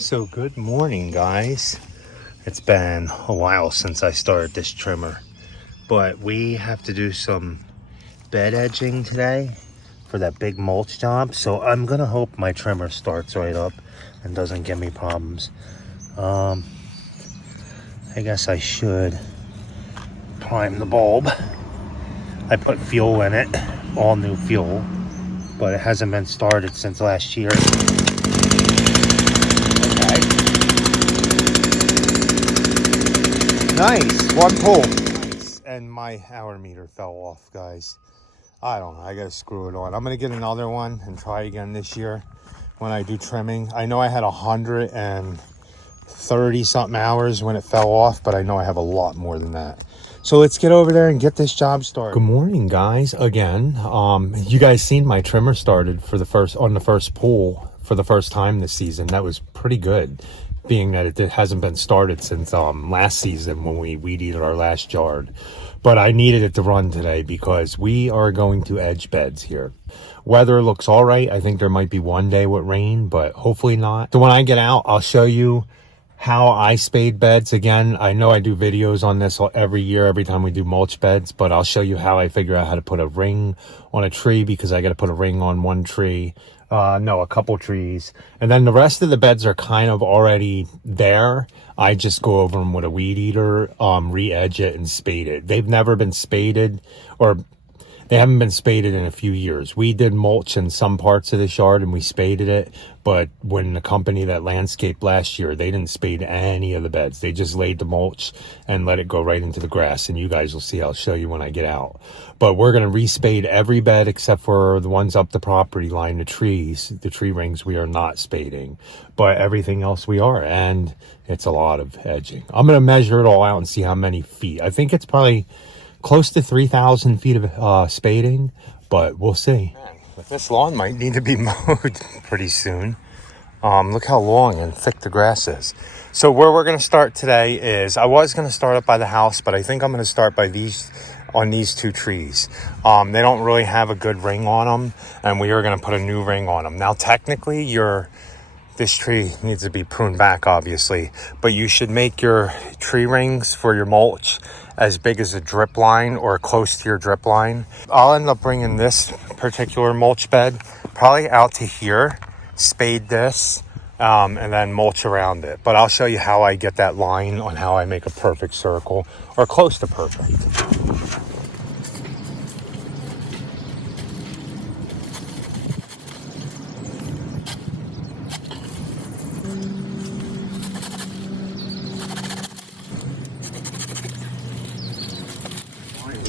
So good morning, guys. It's been a while since I started this trimmer, but we have to do some bed edging today for that big mulch job. So I'm gonna hope my trimmer starts right up and doesn't give me problems. I guess I should prime the bulb. I put fuel in it, all new fuel, but it hasn't been started since last year. Nice, one pull. Nice. And my hour meter fell off, guys. I don't know, I gotta screw it on. I'm gonna get another one and try again this year when I do trimming. I know I had 130 something hours when it fell off, but I know I have a lot more than that. So let's get over there and get this job started. Good morning, guys. Again, you guys seen my trimmer started for the first pull for the first time this season. That was pretty good, being that it hasn't been started since last season when we weed eated our last yard. But I needed it to run today because we are going to edge beds here. Weather looks all right. I think there might be one day with rain, but hopefully not. So when I get out, I'll show you how I spade beds. Again, I know I do videos on this every year, every time we do mulch beds, but I'll show you how I figure out how to put a ring on a tree, because I got to put a ring on one tree. No, a couple trees. And then the rest of the beds are kind of already there. I just go over them with a weed eater, re-edge it and spade it. They've never been spaded, or they haven't been spaded in a few years. We did mulch in some parts of this yard and we spaded it, but when the company that landscaped last year, they didn't spade any of the beds. They just laid the mulch and let it go right into the grass, and you guys will see. I'll show you when I get out. But we're going to respade every bed except for the ones up the property line, the trees, the tree rings we are not spading, but everything else we are, and it's a lot of edging. I'm going to measure it all out and see how many feet. I think it's probably close to 3,000 feet of spading, but we'll see. But this lawn might need to be mowed pretty soon. Look how long and thick the grass is. So where we're going to start today is, I was going to start up by the house, but I think I'm going to start by these two trees. They don't really have a good ring on them, and we are going to put a new ring on them. Now, technically, this tree needs to be pruned back, obviously, but you should make your tree rings for your mulch as big as a drip line or close to your drip line. I'll end up bringing this particular mulch bed probably out to here, spade this, and then mulch around it. But I'll show you how I get that line on how I make a perfect circle, or close to perfect.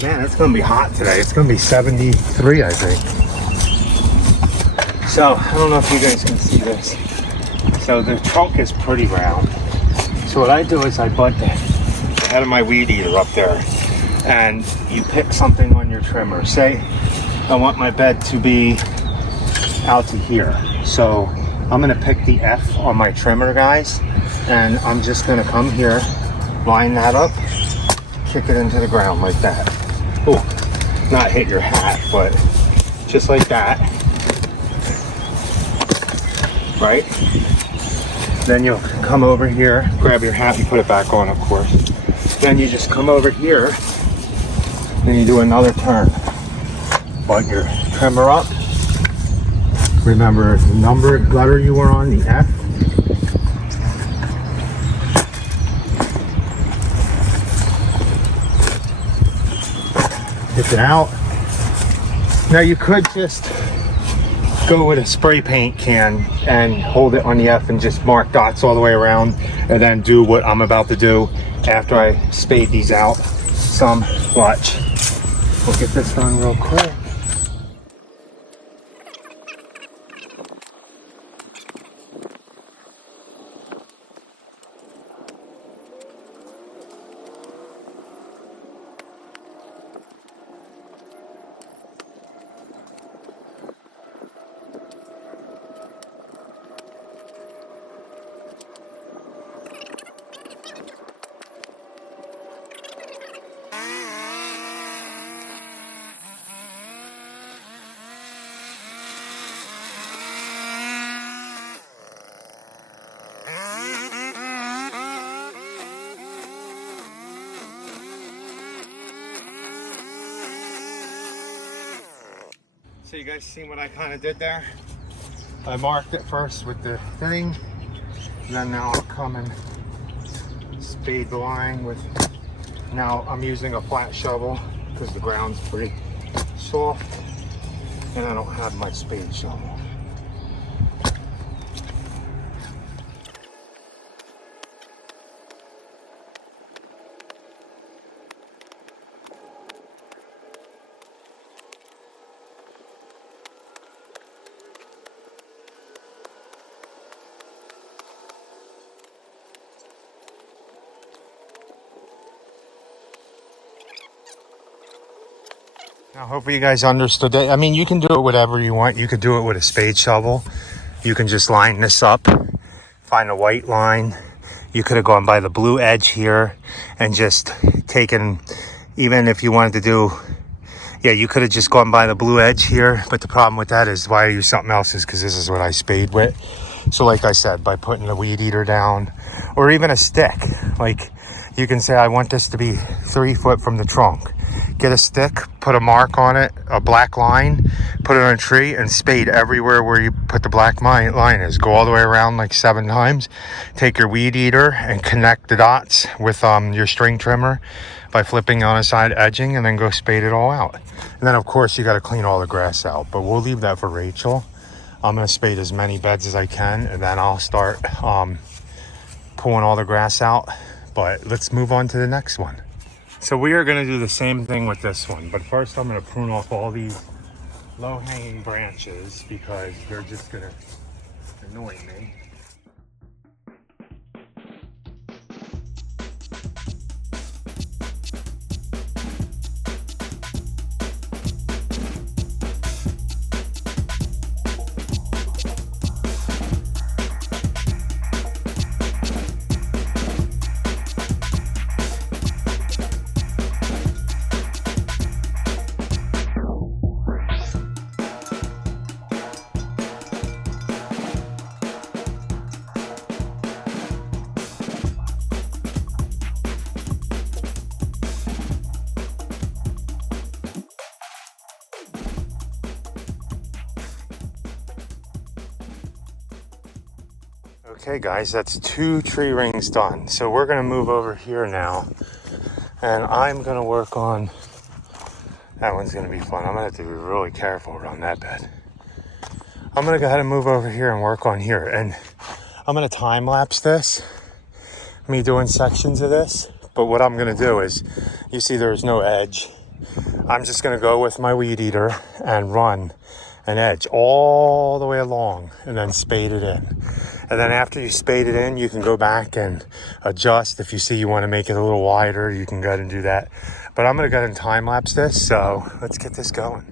Man, it's gonna be hot today. It's gonna be 73, I think. So, I don't know if you guys can see this. So the trunk is pretty round. So what I do is I butt the head of my weed eater up there, and you pick something on your trimmer. Say I want my bed to be out to here. So I'm gonna pick the F on my trimmer, guys, and I'm just gonna come here, line that up, kick it into the ground like that. Oh, not hit your hat, but just like that, right? Then you'll come over here, grab your hat and put it back on, of course. Then you just come over here, then you do another turn. Butt your trimmer up. Remember the letter you were on, the F. Get it out. Now you could just go with a spray paint can and hold it on the F and just mark dots all the way around, and then do what I'm about to do after I spade these out some. Watch. We'll get this done real quick. So you guys see what I kind of did there? I marked it first with the thing, and then now I'll come and spade the line with, now I'm using a flat shovel because the ground's pretty soft and I don't have my spade shovel. Now, hopefully you guys understood that. I mean, you can do it whatever you want. You could do it with a spade shovel. You can just line this up, find a white line. You could have gone by the blue edge here and just taken, even if you wanted to do, yeah, you could have just gone by the blue edge here. But the problem with that is why I use something else is because this is what I spade with. So like I said, by putting the weed eater down or even a stick, like you can say, I want this to be 3 foot from the trunk. Get a stick, put a mark on it, a black line, put it on a tree and spade everywhere where you put the black line is. Go all the way around like 7 times. Take your weed eater and connect the dots with your string trimmer by flipping on a side edging and then go spade it all out. And then of course you got to clean all the grass out, but we'll leave that for Rachel. I'm going to spade as many beds as I can and then I'll start pulling all the grass out. But let's move on to the next one. So we are going to do the same thing with this one, but first I'm going to prune off all these low-hanging branches because they're just going to annoy me. Okay guys, that's 2 tree rings done. So we're gonna move over here now and I'm gonna work on, that one's gonna be fun. I'm gonna have to be really careful around that bed. I'm gonna go ahead and move over here and work on here. And I'm gonna time lapse this, me doing sections of this. But what I'm gonna do is, you see there's no edge. I'm just gonna go with my weed eater and run an edge all the way along and then spade it in. And then after you spade it in, you can go back and adjust. If you see you want to make it a little wider, you can go ahead and do that. But I'm going to go ahead and time lapse this. So let's get this going.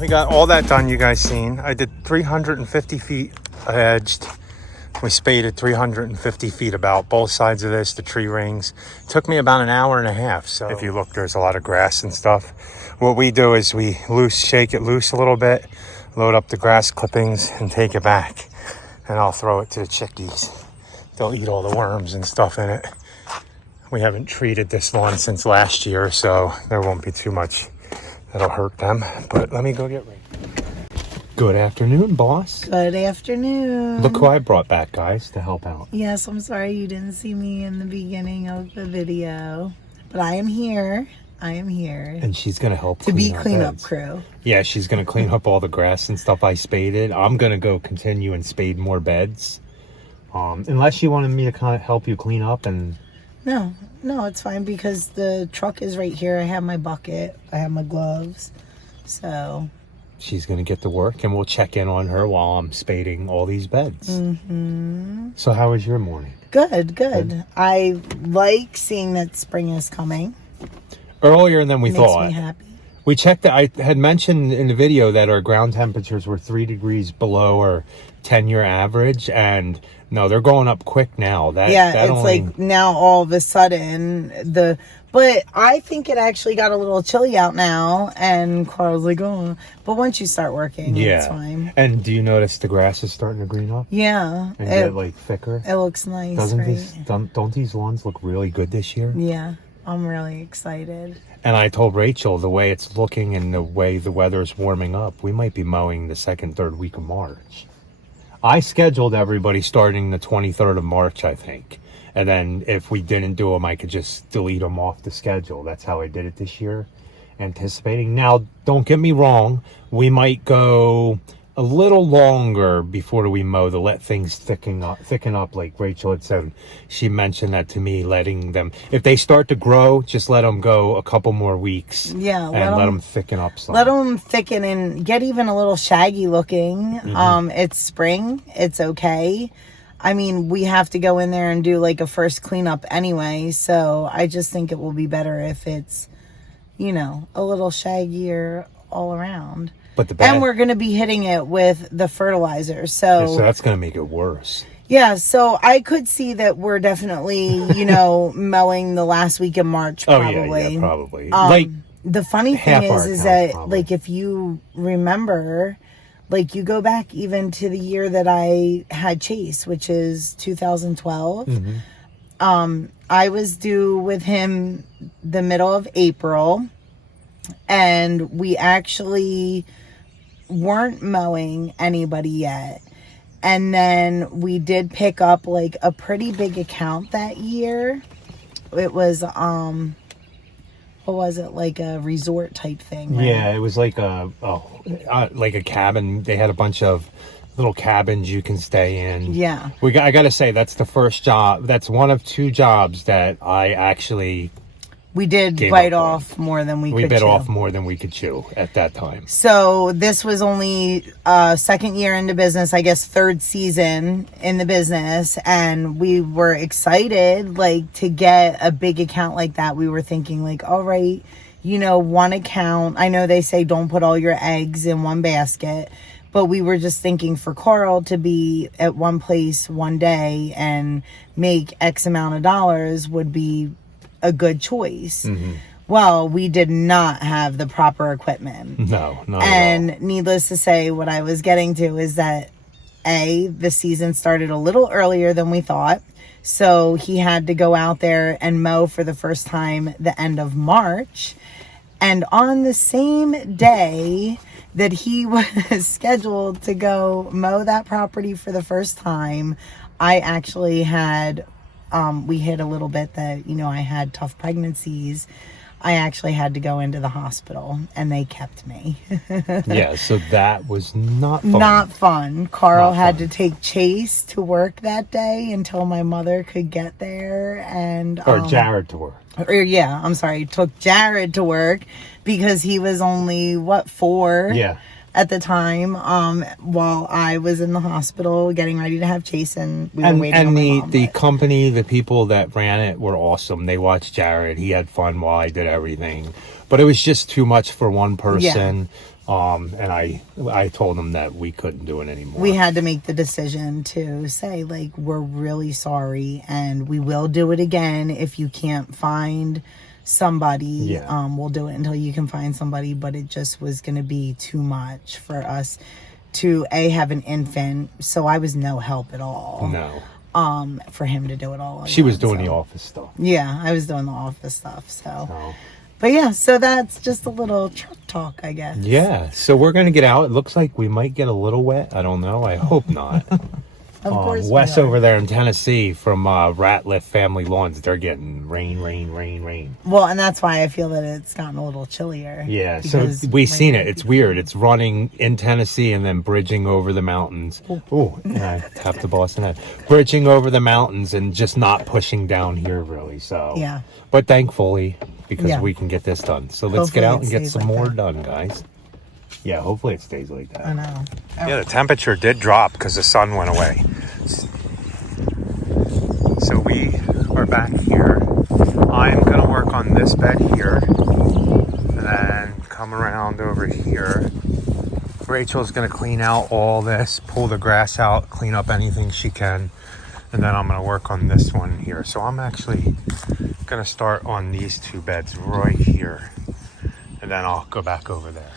we got all that done, you guys seen. I did 350 feet edged. We spaded 350 feet about both sides of this, the tree rings. It took me about an hour and a half. So if you look, there's a lot of grass and stuff. What we do is we shake it loose a little bit, load up the grass clippings and take it back. And I'll throw it to the chickies. They'll eat all the worms and stuff in it. We haven't treated this lawn since last year, so there won't be too much that'll hurt them. But let me go get ready. Good afternoon, boss. Good afternoon. Look who I brought back, guys, to help out. Yes, I'm sorry you didn't see me in the beginning of the video, but I am here. I am here. And she's going to help to be cleanup crew. Yeah, she's going to clean up all the grass and stuff I spaded. I'm going to go continue and spade more beds. Unless you wanted me to kind of help you clean up and... No, it's fine because the truck is right here. I have my bucket. I have my gloves. So... She's going to get to work, and we'll check in on her while I'm spading all these beds. Mm-hmm. So how was your morning? Good. I like seeing that spring is coming. Earlier than we thought. Makes me happy. We checked that. I had mentioned in the video that our ground temperatures were 3 degrees below our 10-year average, and no, they're going up quick now. It's like now all of a sudden but I think it actually got a little chilly out now, and Carl's like, oh, but once you start working, it's fine. And do you notice the grass is starting to green up? Yeah. And get like thicker? It looks nice, Don't these lawns look really good this year? Yeah, I'm really excited. And I told Rachel the way it's looking and the way the weather's warming up, we might be mowing the second, third week of March. I scheduled everybody starting the 23rd of March, I think. And then if we didn't do them, I could just delete them off the schedule. That's how I did it this year, anticipating. Now, don't get me wrong. We might go a little longer before we mow to let things thicken up, like Rachel had said. She mentioned that to me, letting them, if they start to grow, just let them go a couple more weeks. Yeah, and let them thicken up some. Let them thicken and get even a little shaggy looking. Mm-hmm. It's spring. It's okay. I mean, we have to go in there and do like a first cleanup anyway, so I just think it will be better if it's, a little shaggier all around. And we're going to be hitting it with the fertilizer, so that's going to make it worse. Yeah, so I could see that we're definitely, mowing the last week of March, probably. Oh, yeah, probably. The funny thing is that, probably. Like, if you remember... Like, you go back even to the year that I had Chase, which is 2012. Mm-hmm. I was due with him the middle of April. And we actually weren't mowing anybody yet. And then we did pick up, like, a pretty big account that year. It was, what was it, like a resort type thing, right? Yeah, it was like a cabin. They had a bunch of little cabins you can stay in. Yeah. I gotta say, that's the first job. That's one of 2 jobs that I actually... We did bite off more than we could chew. We bit off more than we could chew at that time. So this was only second year into business, I guess 3rd season in the business. And we were excited, like, to get a big account like that. We were thinking, like, all right, one account. I know they say don't put all your eggs in one basket. But we were just thinking for Carl to be at one place one day and make X amount of dollars would be a good choice. Mm-hmm. Well, we did not have the proper equipment. No, not and at all. Needless to say, what I was getting to is that the season started a little earlier than we thought. So he had to go out there and mow for the first time the end of March. And on the same day that he was scheduled to go mow that property for the first time, I actually had... we hit a little bit that, I had tough pregnancies. I actually had to go into the hospital and they kept me. Yeah, so that was not fun. Not fun. Carl had to take Chase to work that day until my mother could get there. Or Jared to work. Took Jared to work because he was only, 4? Yeah. At the time, while I was in the hospital getting ready to have Chase, and we were waiting on my mom. The company, the people that ran it were awesome. They watched Jared. He had fun while I did everything. But it was just too much for one person. And I told them that we couldn't do it anymore. We had to make the decision to say, like, we're really sorry, and we will do it again if you can't find somebody. Yeah. We'll do it until you can find somebody, but it just was going to be too much for us to have an infant. So I was no help at all. No. For him to do it all. She was doing the office stuff. Yeah, I was doing the office stuff. So. But yeah, so that's just a little truck talk, I guess. Yeah, so we're going to get out. It looks like we might get a little wet. I don't know. I hope not. Of course Wes over there in Tennessee from Ratliff Family Lawns, they're getting rain. Well, and that's why I feel that it's gotten a little chillier. Yeah, so we've seen it. It's weird. It's running in Tennessee and then bridging over the mountains. Oh, and I tapped the Boston head. Bridging over the mountains and just not pushing down here, really. So yeah. But thankfully, because we can get this done. So let's get out and get some more done, guys. Yeah, hopefully it stays like that. I know. Yeah, the temperature did drop because the sun went away. So we are back here. I'm going to work on this bed here. And then come around over here. Rachel's going to clean out all this, pull the grass out, clean up anything she can. And then I'm going to work on this one here. So I'm actually going to start on these two beds right here. And then I'll go back over there.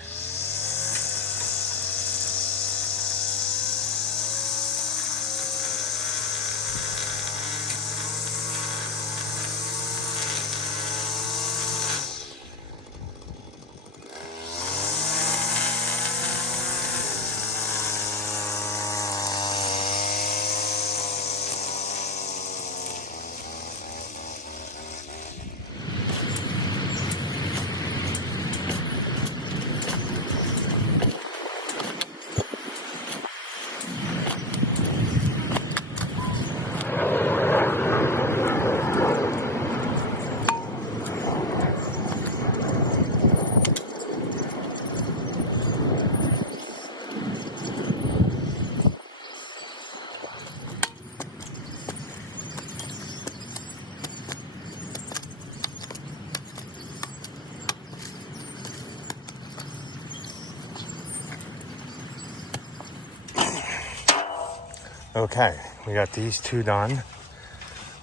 Okay, we got these two done.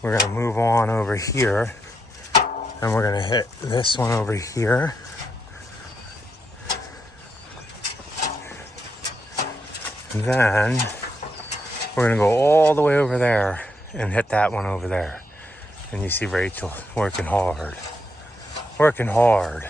We're gonna move on over here and we're gonna hit this one over here. And then we're gonna go all the way over there and hit that one over there. And you see Rachel working hard. Working hard.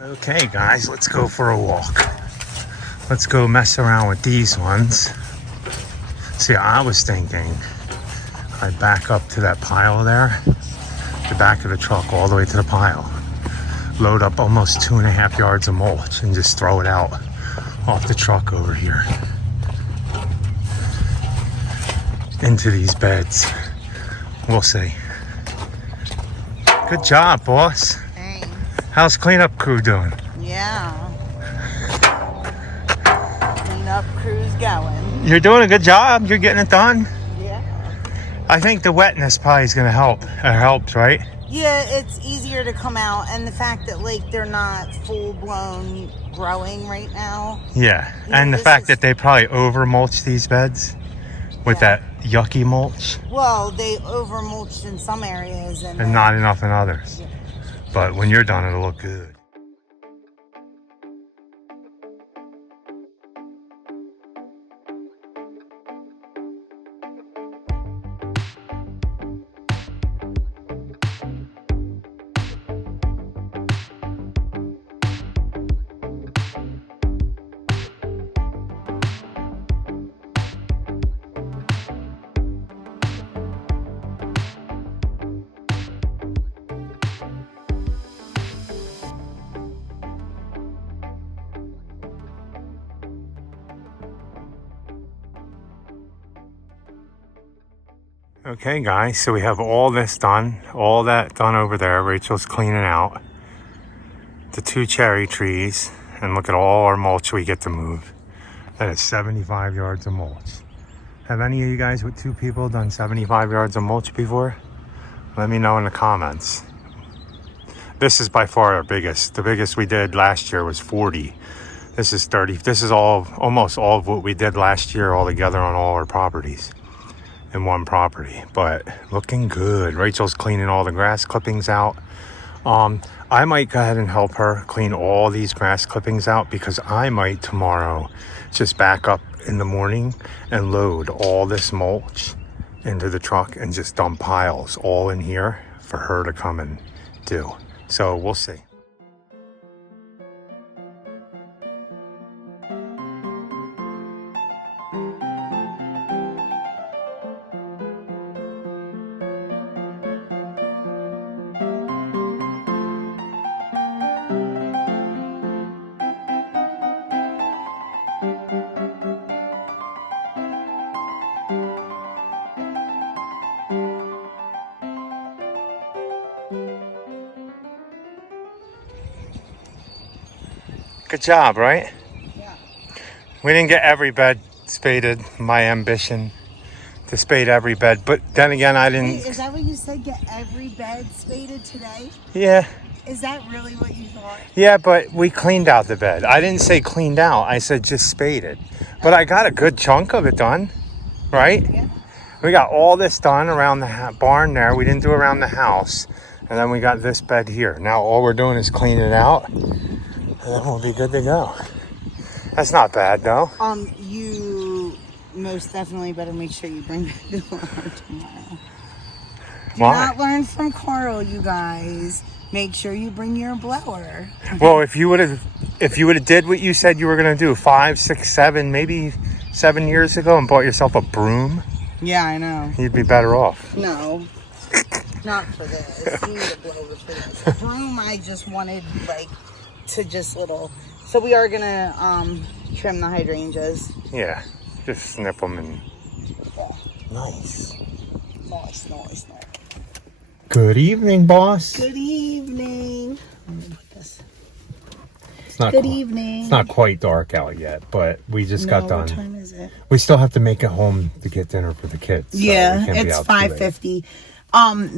Okay guys, let's go for a walk. Let's go mess around with these ones. See, I was thinking I'd back up to that pile there, the back of the truck all the way to the pile, load up almost 2.5 yards of mulch and just throw it out off the truck over here into these beds. We'll see. Good job, boss. Thanks. How's cleanup crew doing? Yeah. Cleanup crew's going. You're doing a good job. You're getting it done. Yeah. I think the wetness probably is going to help. It helps, right? Yeah, it's easier to come out, and the fact that like they're not full-blown growing right now. Yeah, You know, and the this fact is- that they probably over mulch these beds with Yeah. that, yucky mulch. Well, they over mulched in some areas and not enough in others. Yeah. But when you're done, it'll look good. Okay guys, so we have all this done, all that done over there. Rachel's cleaning out the 2 cherry trees, and look at all our mulch we get to move. That is 75 yards of mulch. Have any of you guys with 2 people done 75 yards of mulch before? Let me know in the comments. This is by far our biggest. The biggest we did last year was 40. This is 30. This is almost all of what we did last year all together on all our properties. In one property, but looking good. Rachel's cleaning all the grass clippings out. I might go ahead and help her clean all these grass clippings out, because I might tomorrow just back up in the morning and load all this mulch into the truck and just dump piles all in here for her to come and do. So we'll see. Good job, right? Yeah. We didn't get every bed spaded. My ambition to spade every bed, but then again, I didn't. Wait, is that what you said? Get every bed spaded today? Yeah. Is that really what you thought? Yeah, but we cleaned out the bed. I didn't say cleaned out. I said just spaded. But I got a good chunk of it done, right? Yeah. We got all this done around the barn there. We didn't do around the house. And then we got this bed here. Now all we're doing is cleaning it out. And then we'll be good to go. That's not bad, though. You most definitely better make sure you bring back the blower tomorrow. Do Why? not learn from Carl, you guys. Make sure you bring your blower. Well, if you would have did what you said you were gonna do 5, 6, 7, maybe 7 years ago, and bought yourself a broom, Yeah, I know. you'd be better off. No, not for this. You need a blower for this. Broom, I just wanted to just little. So we are gonna trim the hydrangeas. Yeah, just snip them and. Yeah. Nice. Nice. Good evening, boss. Good evening. I'm gonna put this. It's not Good evening. It's not quite dark out yet, but we just got done. What time is it? We still have to make it home to get dinner for the kids. So Yeah, we can't be it's out too late. 5:50.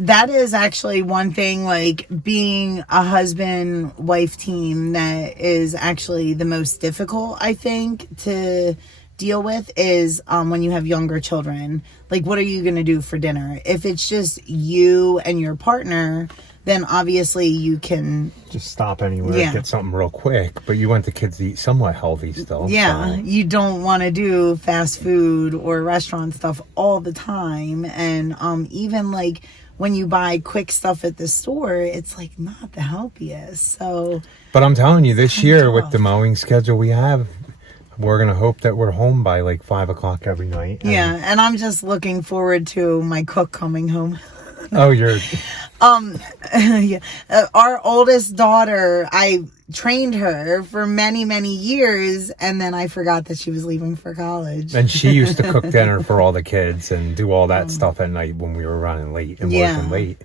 That is actually one thing, like being a husband-wife team, that is actually the most difficult, I think, to deal with is when you have younger children. Like, what are you going to do for dinner? If it's just you and your partner, then obviously you can just stop anywhere, Yeah. get something real quick. But you want the kids to eat somewhat healthy still. Yeah, so. you don't want to do fast food or restaurant stuff all the time. And even like when you buy quick stuff at the store, it's like not the healthiest. So, But I'm telling you, this year with tough. the mowing schedule we have, we're going to hope that we're home by like 5 o'clock every night. yeah, and I'm just looking forward to my cook coming home. Oh, you're... Yeah. Our oldest daughter, I trained her for many, many years, and then I forgot that she was leaving for college. And she used to cook dinner for all the kids and do all that stuff at night when we were running late and working late.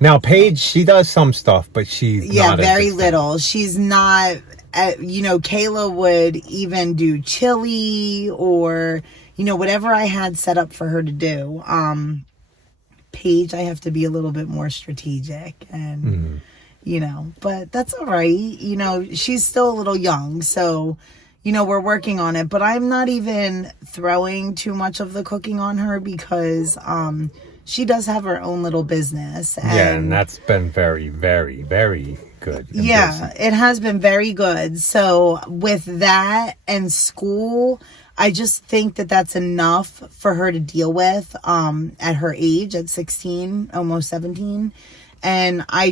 Now, Paige, she does some stuff, but she's not very little. She's not, Kayla would even do chili or, whatever I had set up for her to do. Paige, I have to be a little bit more strategic and, but that's all right. She's still a little young. So, you know, we're working on it, but I'm not even throwing too much of the cooking on her because she does have her own little business. And that's been very, very, very good. Yeah, it has been very good. So with that and school, I just think that that's enough for her to deal with at her age, at 16, almost 17. And I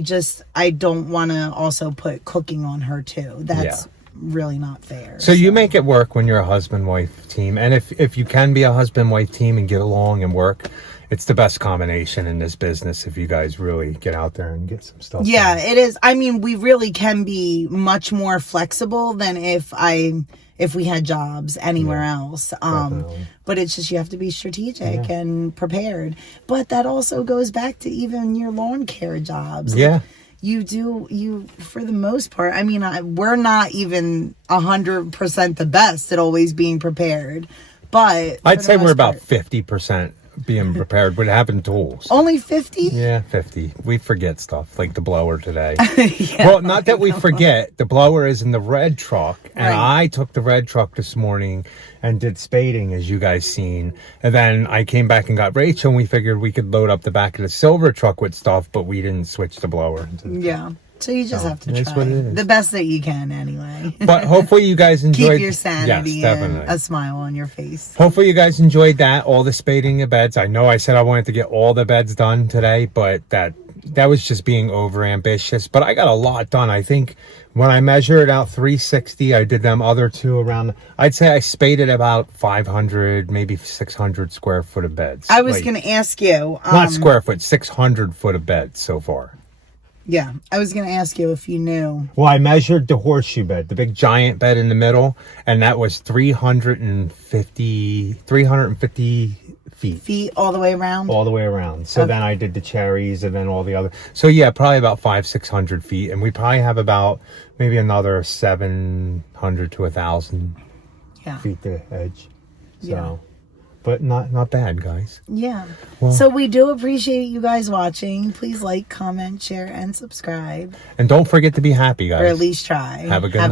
don't want to also put cooking on her too. That's really not fair. So you make it work when you're a husband-wife team. And if you can be a husband-wife team and get along and work, it's the best combination in this business if you guys really get out there and get some stuff done. It is. I mean, we really can be much more flexible than if we had jobs anywhere else. But it's just, you have to be strategic and prepared. But that also goes back to even your lawn care jobs. Yeah. You for the most part, I mean, we're not even 100% the best at always being prepared. But I'd say we're about 50% being prepared with having tools. Only 50? Yeah, 50. We forget stuff like the blower today. Well, not that we forget. The blower is in the red truck, and I took the red truck this morning and did spading, as you guys seen. And then I came back and got Rachel, and we figured we could load up the back of the silver truck with stuff, but we didn't switch the blower. So you just have to try the best that you can anyway. But hopefully you guys enjoyed. Keep your sanity and a smile on your face. Hopefully you guys enjoyed that, all the spading of beds. I know I said I wanted to get all the beds done today, but that was just being over ambitious. But I got a lot done. I think when I measured out 360, I did them other two around. I'd say I spaded about 500, maybe 600 square foot of beds. I was going to ask you. Not square foot, 600 foot of beds so far. Yeah, I was going to ask you if you knew. Well, I measured the horseshoe bed, the big giant bed in the middle, and that was 350 feet. Feet all the way around? All the way around. So then I did the cherries and then all the other. So yeah, probably about 500-600 feet. And we probably have about maybe another 700 to 1,000 feet to edge. So, but not bad, guys. Yeah. Well, so we do appreciate you guys watching. Please like, comment, share, and subscribe. And don't forget to be happy, guys. Or at least try. Have a good night.